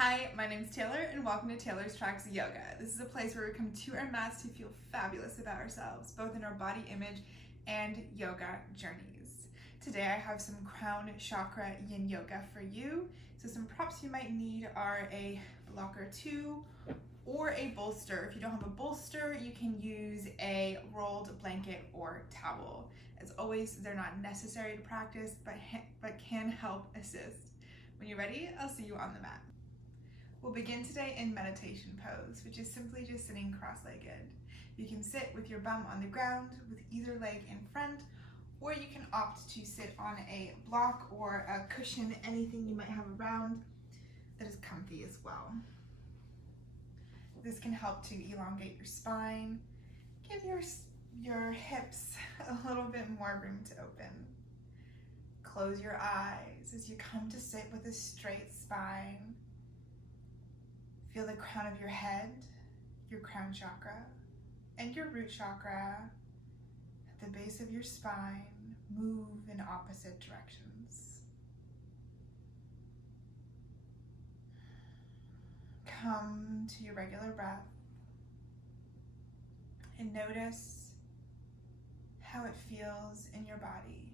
Hi, my name's Taylor and welcome to Taylor's Tracks Yoga. This is a place where we come to our mats to feel fabulous about ourselves, both in our body image and yoga journeys. Today I have some crown chakra yin yoga for you. So some props you might need are a blocker 2 or a bolster. If you don't have a bolster, you can use a rolled blanket or towel. As always, they're not necessary to practice, but can help assist. When you're ready, I'll see you on the mat. We'll begin today in meditation pose, which is simply just sitting cross-legged. You can sit with your bum on the ground with either leg in front, or you can opt to sit on a block or a cushion, anything you might have around that is comfy as well. This can help to elongate your spine, give your hips a little bit more room to open. Close your eyes as you come to sit with a straight spine. Feel the crown of your head, your crown chakra, and your root chakra at the base of your spine move in opposite directions. Come to your regular breath and notice how it feels in your body.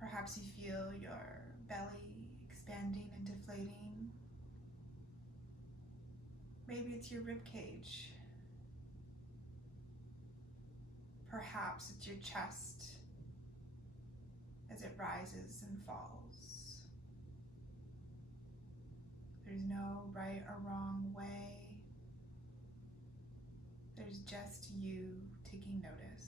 Perhaps you feel your belly expanding and deflating. Maybe it's your rib cage. Perhaps it's your chest as it rises and falls. There's no right or wrong way. There's just you taking notice.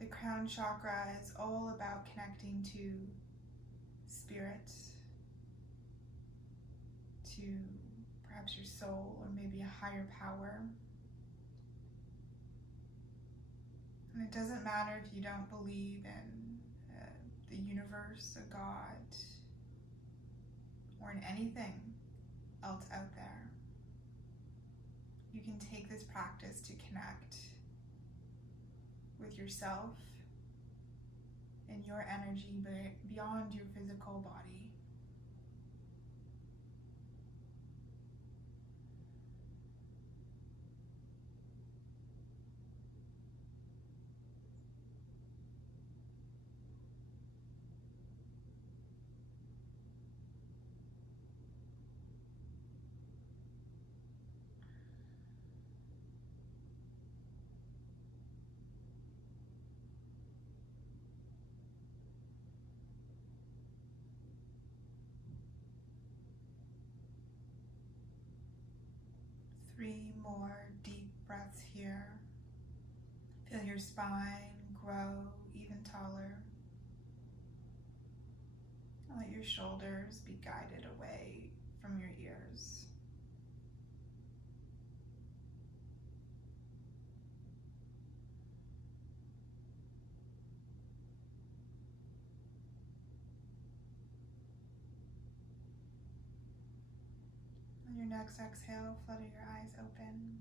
The crown chakra is all about connecting to spirit, to perhaps your soul or maybe a higher power. And it doesn't matter if you don't believe in the universe, a God, or in anything else out there. You can take this practice to connect with yourself and your energy beyond your physical body. Three more deep breaths here. Feel your spine grow even taller. Let your shoulders be guided away from your ears. On your next exhale, flutter your eyes open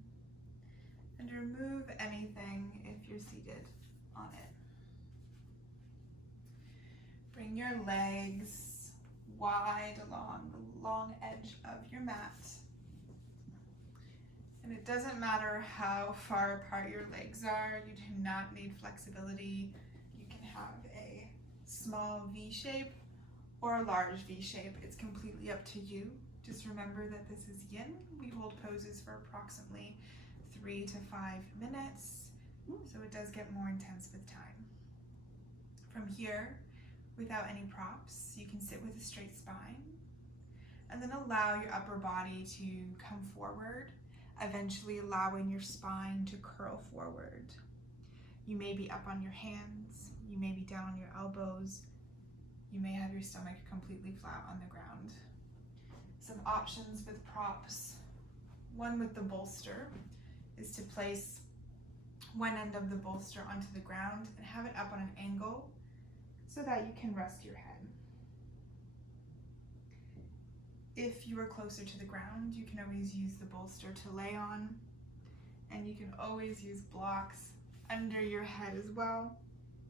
and remove anything if you're seated on it. Bring your legs wide along the long edge of your mat. And it doesn't matter how far apart your legs are, you do not need flexibility. You can have a small V shape or a large V shape. It's completely up to you. Just remember that this is yin. We hold poses for approximately 3 to 5 minutes, so it does get more intense with time. From here, without any props, you can sit with a straight spine, and then allow your upper body to come forward, eventually allowing your spine to curl forward. You may be up on your hands, you may be down on your elbows, you may have your stomach completely flat on the ground. Some options with props. One with the bolster is to place one end of the bolster onto the ground and have it up on an angle so that you can rest your head. If you are closer to the ground, you can always use the bolster to lay on And you can always use blocks under your head as well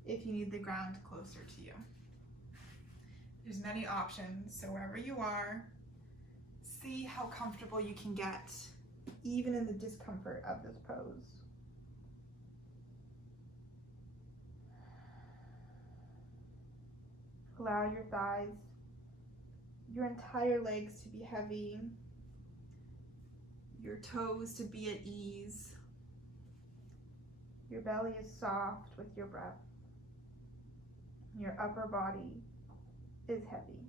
if you need the ground closer to you. There's many options, so wherever you are, see how comfortable you can get, even in the discomfort of this pose. Allow your thighs, your entire legs to be heavy, your toes to be at ease. Your belly is soft with your breath. Your upper body is heavy.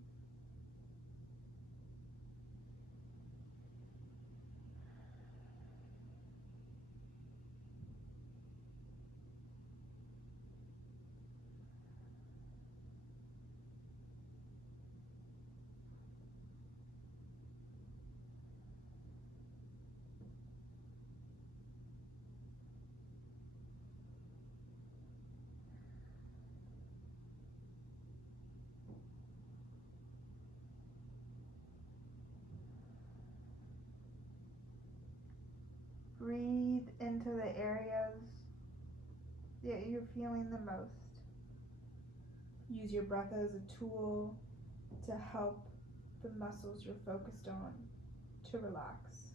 Breathe into the areas that you're feeling the most. Use your breath as a tool to help the muscles you're focused on to relax.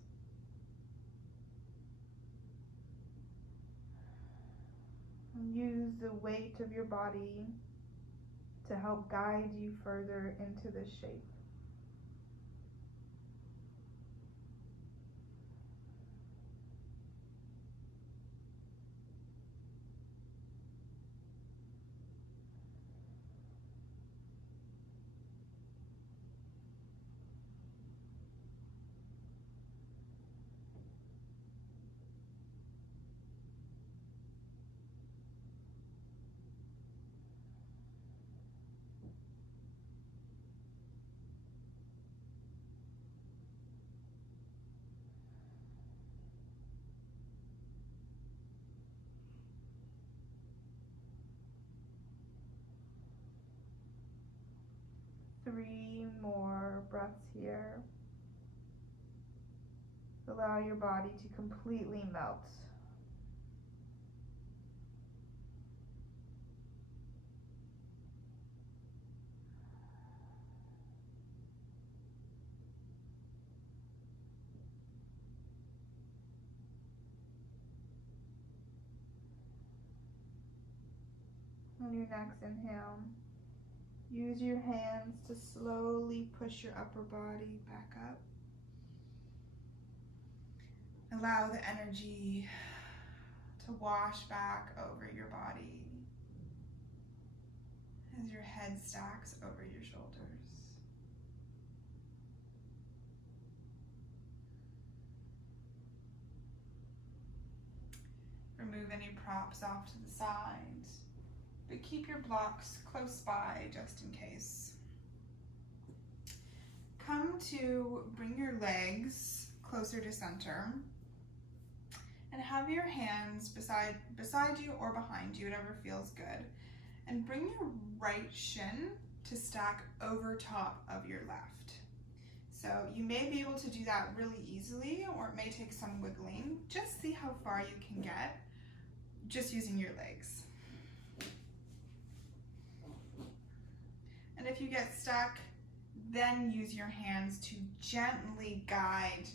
And use the weight of your body to help guide you further into this shape. Three more breaths here. Allow your body to completely melt. On your next inhale, use your hands to slowly push your upper body back up. Allow the energy to wash back over your body as your head stacks over your shoulders. Remove any props off to the side, but keep your blocks close by just in case. Come to bring your legs closer to center and have your hands beside you or behind you, whatever feels good. And bring your right shin to stack over top of your left. So you may be able to do that really easily, or it may take some wiggling. Just see how far you can get just using your legs. And if you get stuck, then use your hands to gently guide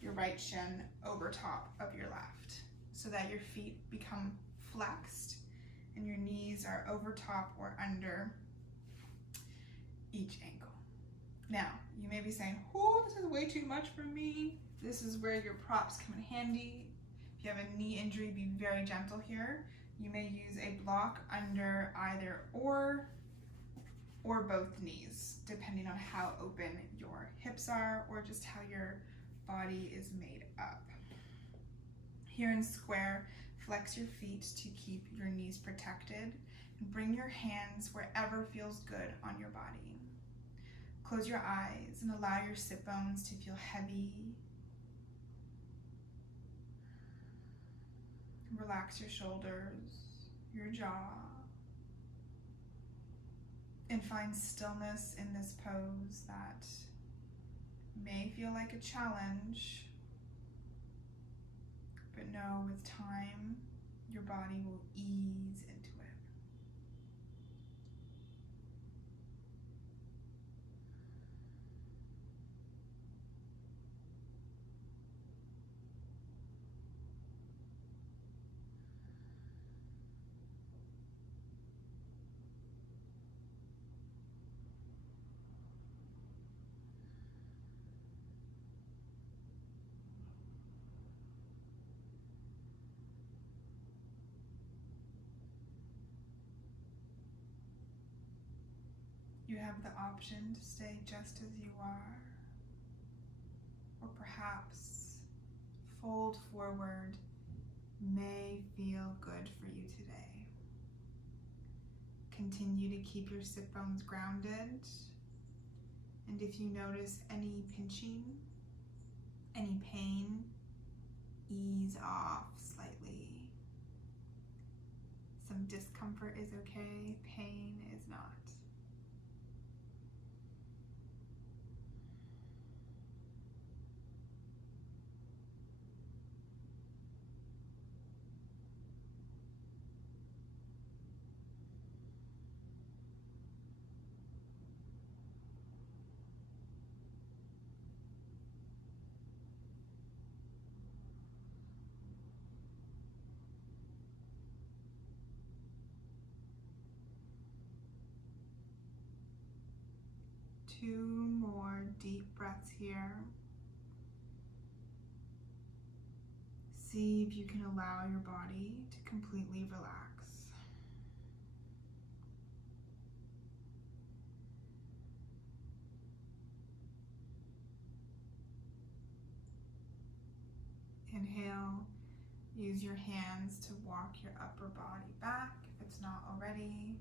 your right shin over top of your left so that your feet become flexed and your knees are over top or under each ankle. Now, you may be saying, oh, this is way too much for me. This is where your props come in handy. If you have a knee injury, be very gentle here. You may use a block under either or both knees, depending on how open your hips are or just how your body is made up. Here in square, flex your feet to keep your knees protected and bring your hands wherever feels good on your body. Close your eyes and allow your sit bones to feel heavy. Relax your shoulders, your jaw, and find stillness in this pose that may feel like a challenge, but but know with time, your body will ease into it. You have the option to stay just as you are, or perhaps fold forward may feel good for you today. Continue to keep your sit bones grounded, and if you notice any pinching, any pain, ease off slightly. Some discomfort is okay, pain is not. Two more deep breaths here. See if you can allow your body to completely relax. Inhale, use your hands to walk your upper body back if it's not already.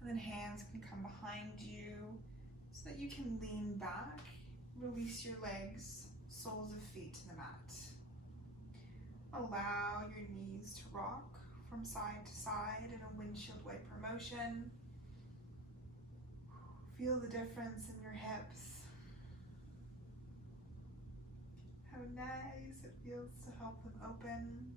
And then hands can come behind you so that you can lean back, release your legs, soles of feet to the mat. Allow your knees to rock from side to side in a windshield wiper motion. Feel the difference in your hips. How nice it feels to help them open.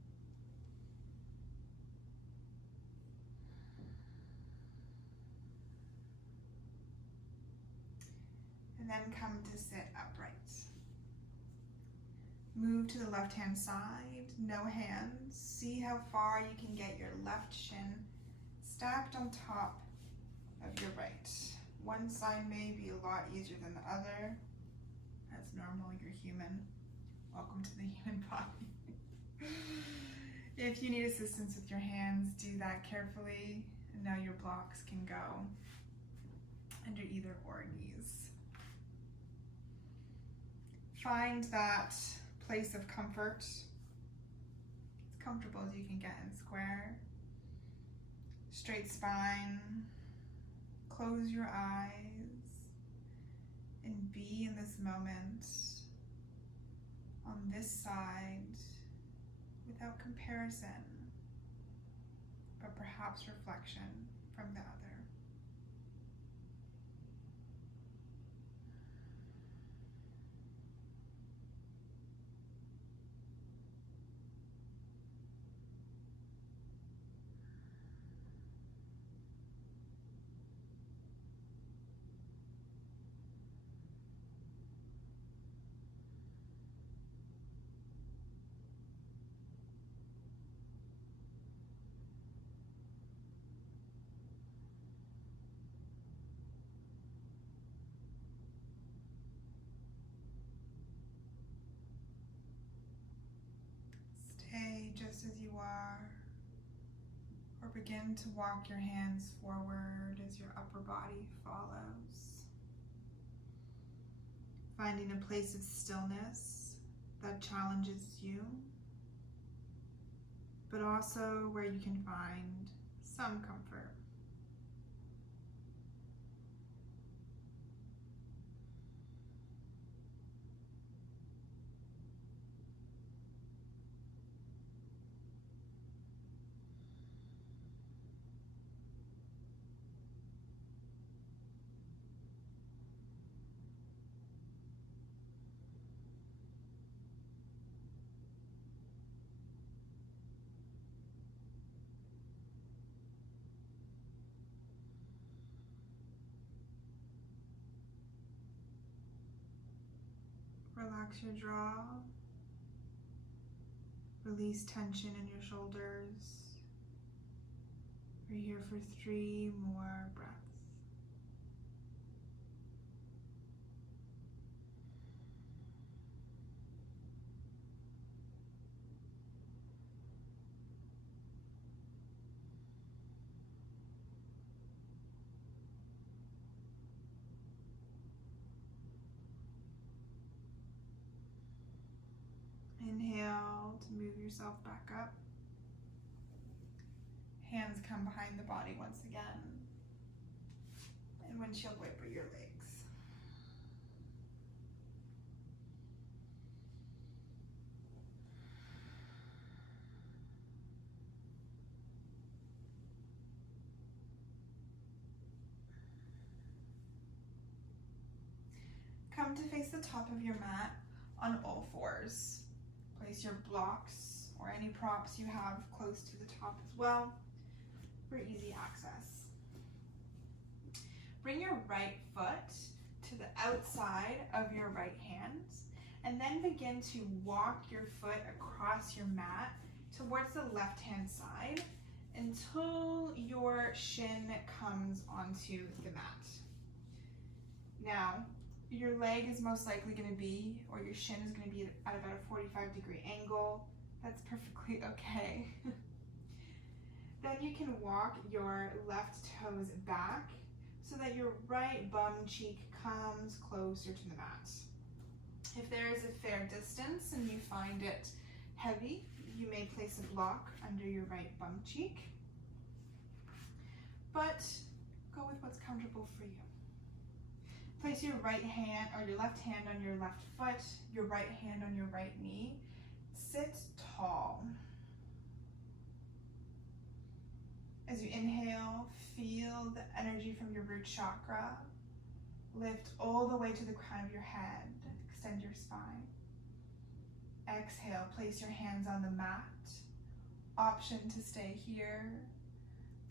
And then come to sit upright. Move to the left-hand side, no hands. See how far you can get your left shin stacked on top of your right. One side may be a lot easier than the other. That's normal, you're human. Welcome to the human body. If you need assistance with your hands, do that carefully. And now your blocks can go under either or knees. Find that place of comfort, as comfortable as you can get in square. Straight spine, close your eyes, and be in this moment on this side without comparison, but perhaps reflection from the other. Stay just as you are, or begin to walk your hands forward as your upper body follows. Finding a place of stillness that challenges you, but also where you can find some comfort. Relax your jaw. Release tension in your shoulders. We're here for 3 more breaths. Inhale to move yourself back up. Hands come behind the body once again. And windshield wiper your legs. Come to face the top of your mat on all fours. Place your blocks or any props you have close to the top as well for easy access. Bring your right foot to the outside of your right hand and then begin to walk your foot across your mat towards the left-hand side until your shin comes onto the mat. Now, your leg is most likely going to be, or your shin is going to be at about a 45-degree angle. That's perfectly okay. Then you can walk your left toes back so that your right bum cheek comes closer to the mat. If there is a fair distance and you find it heavy, you may place a block under your right bum cheek. But go with what's comfortable for you. Place your right hand or your left hand on your left foot, your right hand on your right knee. Sit tall. As you inhale, feel the energy from your root chakra. Lift all the way to the crown of your head. Extend your spine. Exhale, place your hands on the mat. Option to stay here.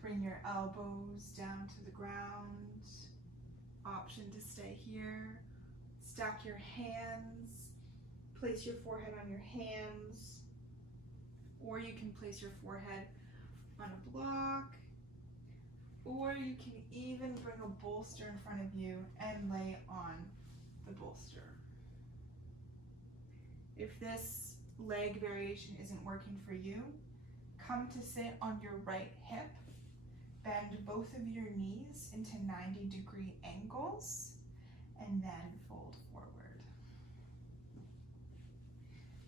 Bring your elbows down to the ground. Option to stay here. Stack your hands. Place your forehead on your hands. Or you can place your forehead on a block. Or you can even bring a bolster in front of you and lay on the bolster. If this leg variation isn't working for you, come to sit on your right hip. Bend both of your knees into 90-degree angles and then fold forward.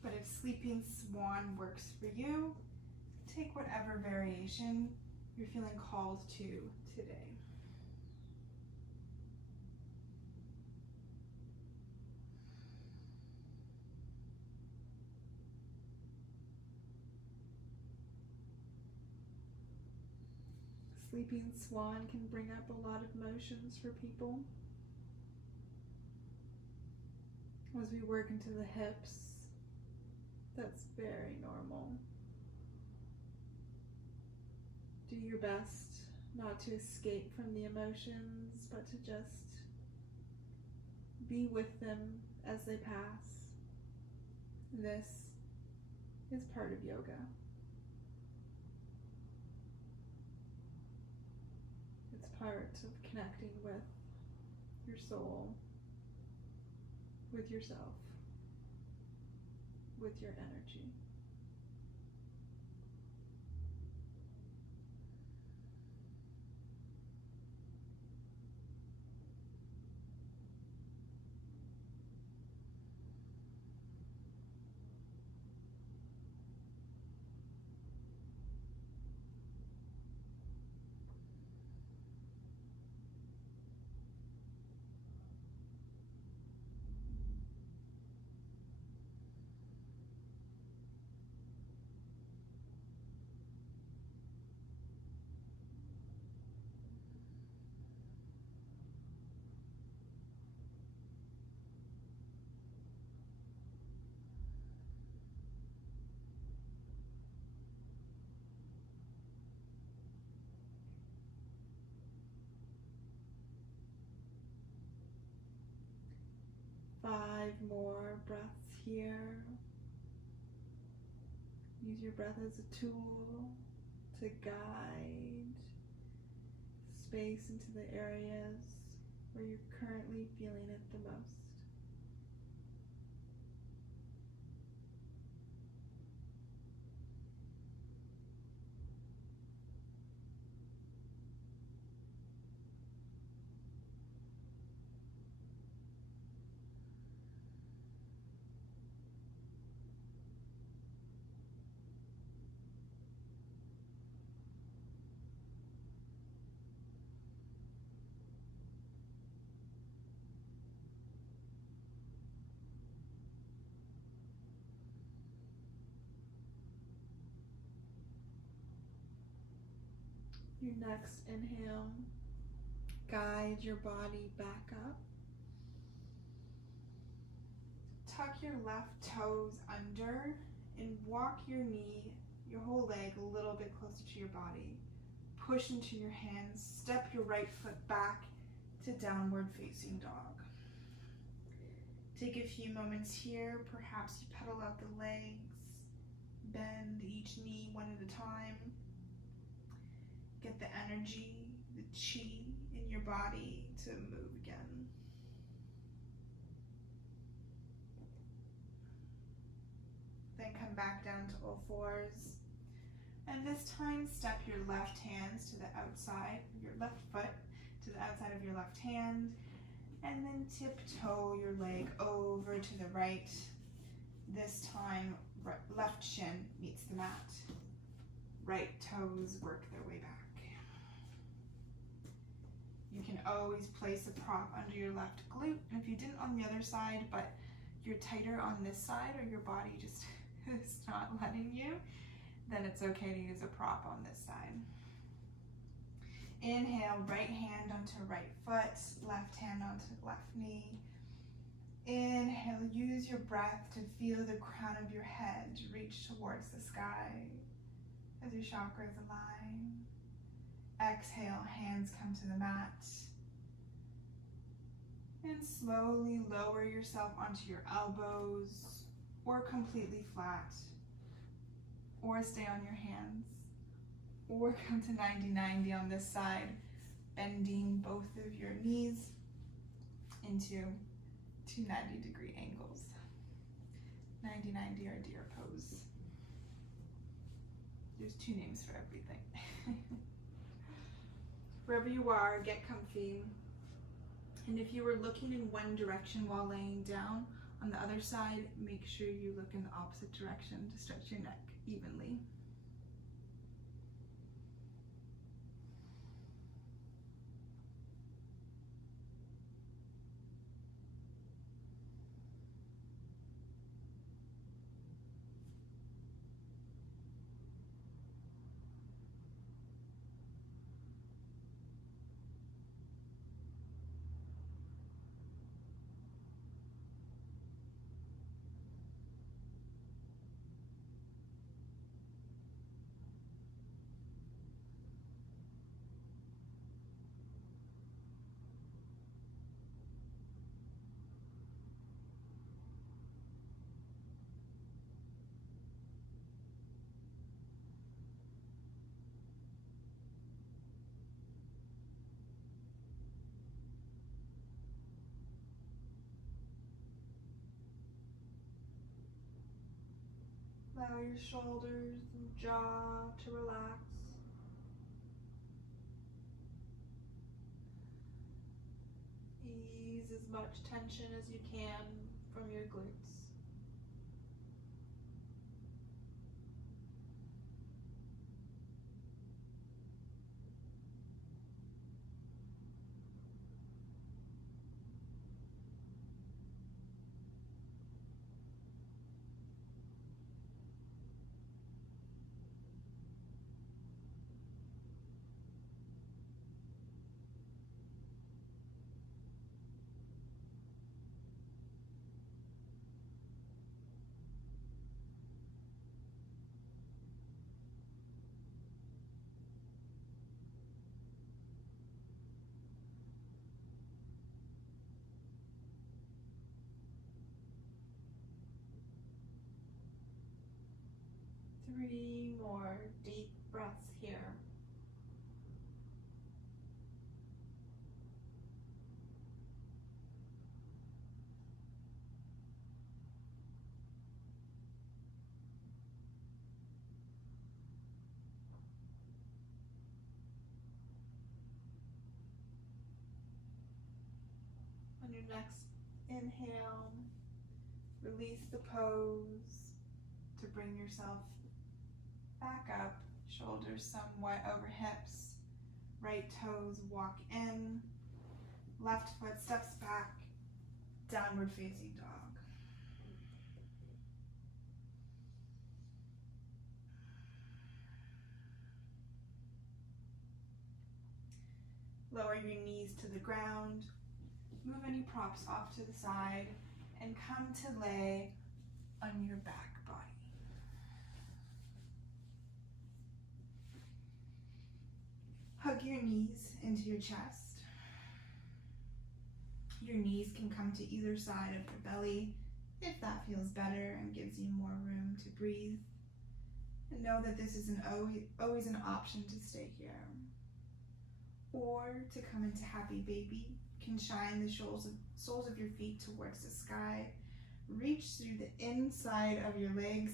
But if Sleeping Swan works for you, take whatever variation you're feeling called to today. Sleeping Swan can bring up a lot of emotions for people. As we work into the hips, that's very normal. Do your best not to escape from the emotions, but to just be with them as they pass. This is part of yoga. It's part of connecting with your soul, with yourself, with your energy. Five more breaths here. Use your breath as a tool to guide space into the areas where you're currently feeling it the most. Your next inhale, guide your body back up. Tuck your left toes under and walk your knee, your whole leg a little bit closer to your body. Push into your hands, step your right foot back to downward facing dog. Take a few moments here, perhaps you pedal out the legs, bend each knee one at a time. Get the energy, the chi in your body to move again. Then come back down to all fours. And this time, step your left hands to the outside, your left foot to the outside of your left hand. And then tiptoe your leg over to the right. This time, left shin meets the mat. Right toes work their way back. You can always place a prop under your left glute. And if you didn't on the other side, but you're tighter on this side or your body just is not letting you, then it's okay to use a prop on this side. Inhale, right hand onto right foot, left hand onto left knee. Inhale, use your breath to feel the crown of your head reach towards the sky as your chakras align. Exhale, hands come to the mat. And slowly lower yourself onto your elbows or completely flat. Or stay on your hands. Or come to 90-90 on this side, bending both of your knees into 2 90-degree angles. 90-90 or deer pose. There's 2 names for everything. Wherever you are, get comfy. And if you were looking in one direction while laying down, on the other side, make sure you look in the opposite direction to stretch your neck evenly. Allow your shoulders and jaw to relax. Ease as much tension as you can from your glutes. 3 more deep breaths here. On your next inhale, release the pose to bring yourself back up, shoulders somewhat over hips, right toes walk in, left foot steps back, downward facing dog. Lower your knees to the ground, move any props off to the side, and come to lay on your back body. Hug your knees into your chest. Your knees can come to either side of your belly if that feels better and gives you more room to breathe. And know that this isn't always an option to stay here. Or to come into happy baby. You can shine the soles of your feet towards the sky. Reach through the inside of your legs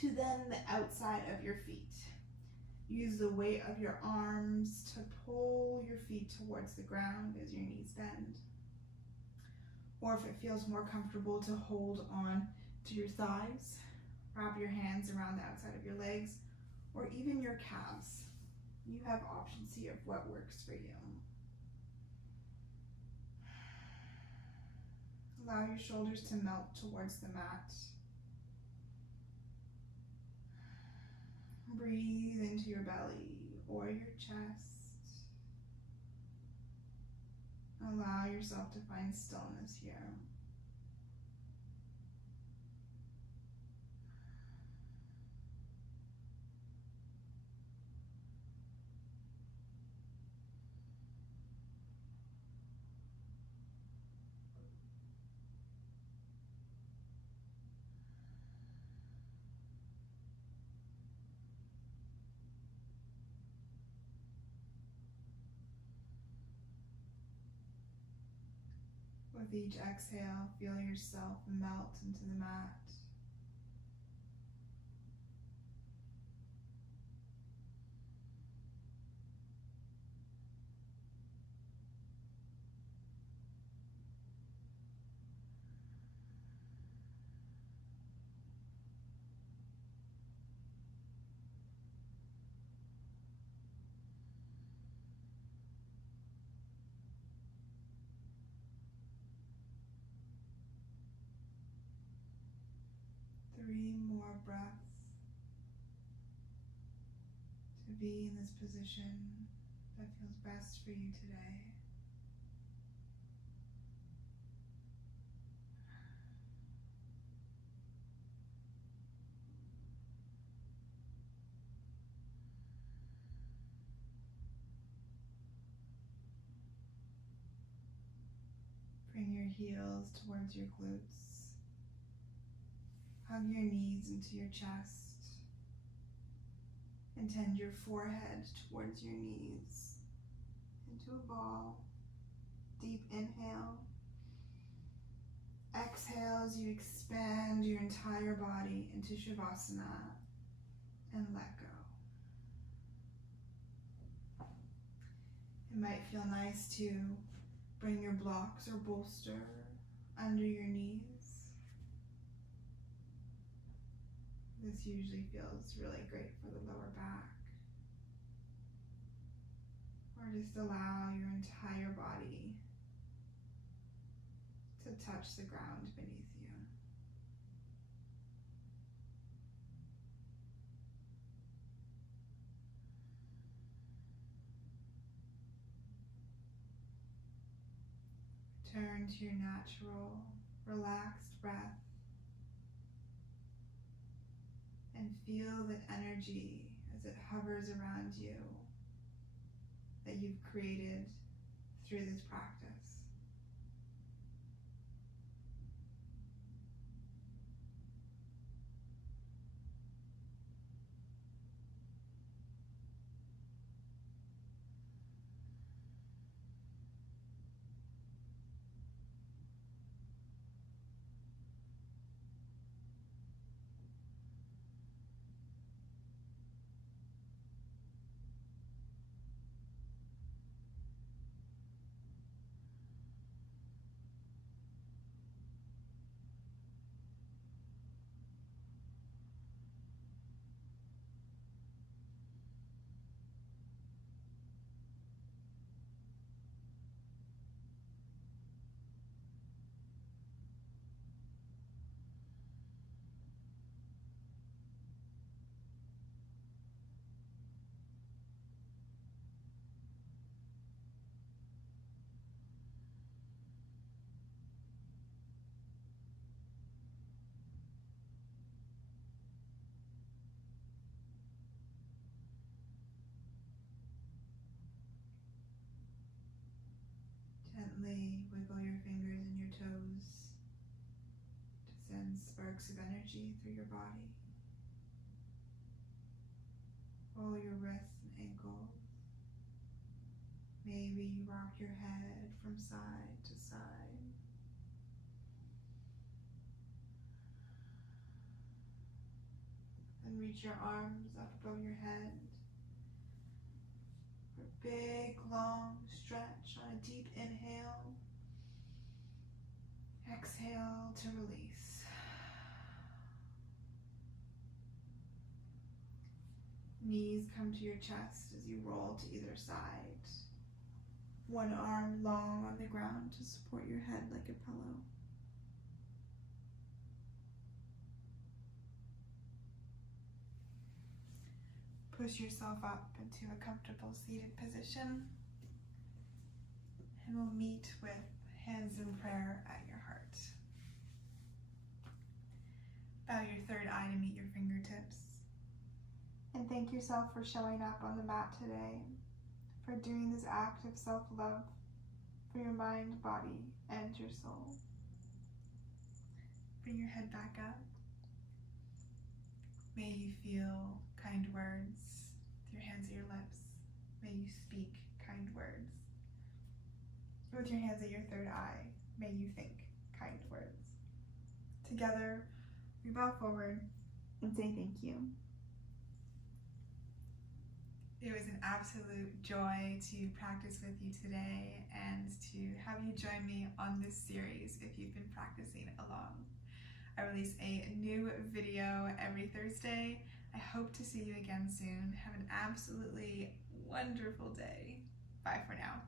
to then the outside of your feet. Use the weight of your arms to pull your feet towards the ground as your knees bend. Or if it feels more comfortable to hold on to your thighs, wrap your hands around the outside of your legs, or even your calves. You have options here of what works for you. Allow your shoulders to melt towards the mat. Breathe into your belly or your chest. Allow yourself to find stillness here. With each exhale, feel yourself melt into the mat. Three more breaths to be in this position that feels best for you today. Bring your heels towards your glutes. Hug your knees into your chest and tend your forehead towards your knees into a ball. Deep inhale. Exhale as you expand your entire body into Shavasana and let go. It might feel nice to bring your blocks or bolster under your knees. This usually feels really great for the lower back. Or just allow your entire body to touch the ground beneath you. Return to your natural, relaxed breath. And feel the energy as it hovers around you that you've created through this practice. Gently wiggle your fingers and your toes to send sparks of energy through your body. Roll your wrists and ankles. Maybe you rock your head from side to side. And reach your arms up above your head. For a big, long stretch on a deep inhale. Exhale to release. Knees come to your chest as you roll to either side. One arm long on the ground to support your head like a pillow. Push yourself up into a comfortable seated position, and we'll meet with hands in prayer at your heart. Bow your third eye to meet your fingertips, and thank yourself for showing up on the mat today, for doing this act of self-love for your mind, body, and your soul. Bring your head back up. May you feel kind words with your hands at your lips. May you speak kind words. With your hands at your third eye, may you think kind words. Together, we bow forward and say thank you. It was an absolute joy to practice with you today and to have you join me on this series if you've been practicing along. I release a new video every Thursday. I hope to see you again soon. Have an absolutely wonderful day. Bye for now.